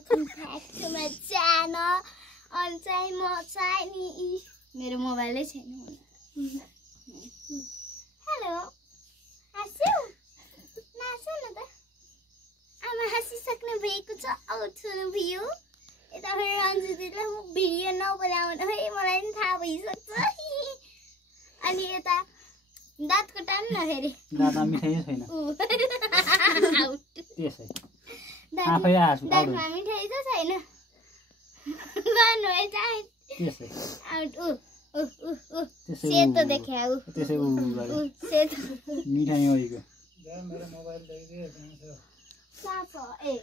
welcome back to my channel. अनि चाहिँ म चाहिँ नि मेरो मोबाइलै छैन। हेलो हाँस्यौ नाच्नु न त। आमा हाँसिसक्नु भएको छ आउनु भयो यता फेरि रन्जु दिदीले म भिडियो नबनाउनु है मलाई नि थाहा भइसक्छ। अनि यता दाँतको टान न फेरि दाँतमा मिठाई छैन त्यसै आफै आछु दाँतमा मिठाई त छैन गर्नु है चाहिँ त्यसै आउट सेतो देखाउ त्यसै सेतो मिठाई होइको मेरो मोबाइल ल्याइदिए साफ ए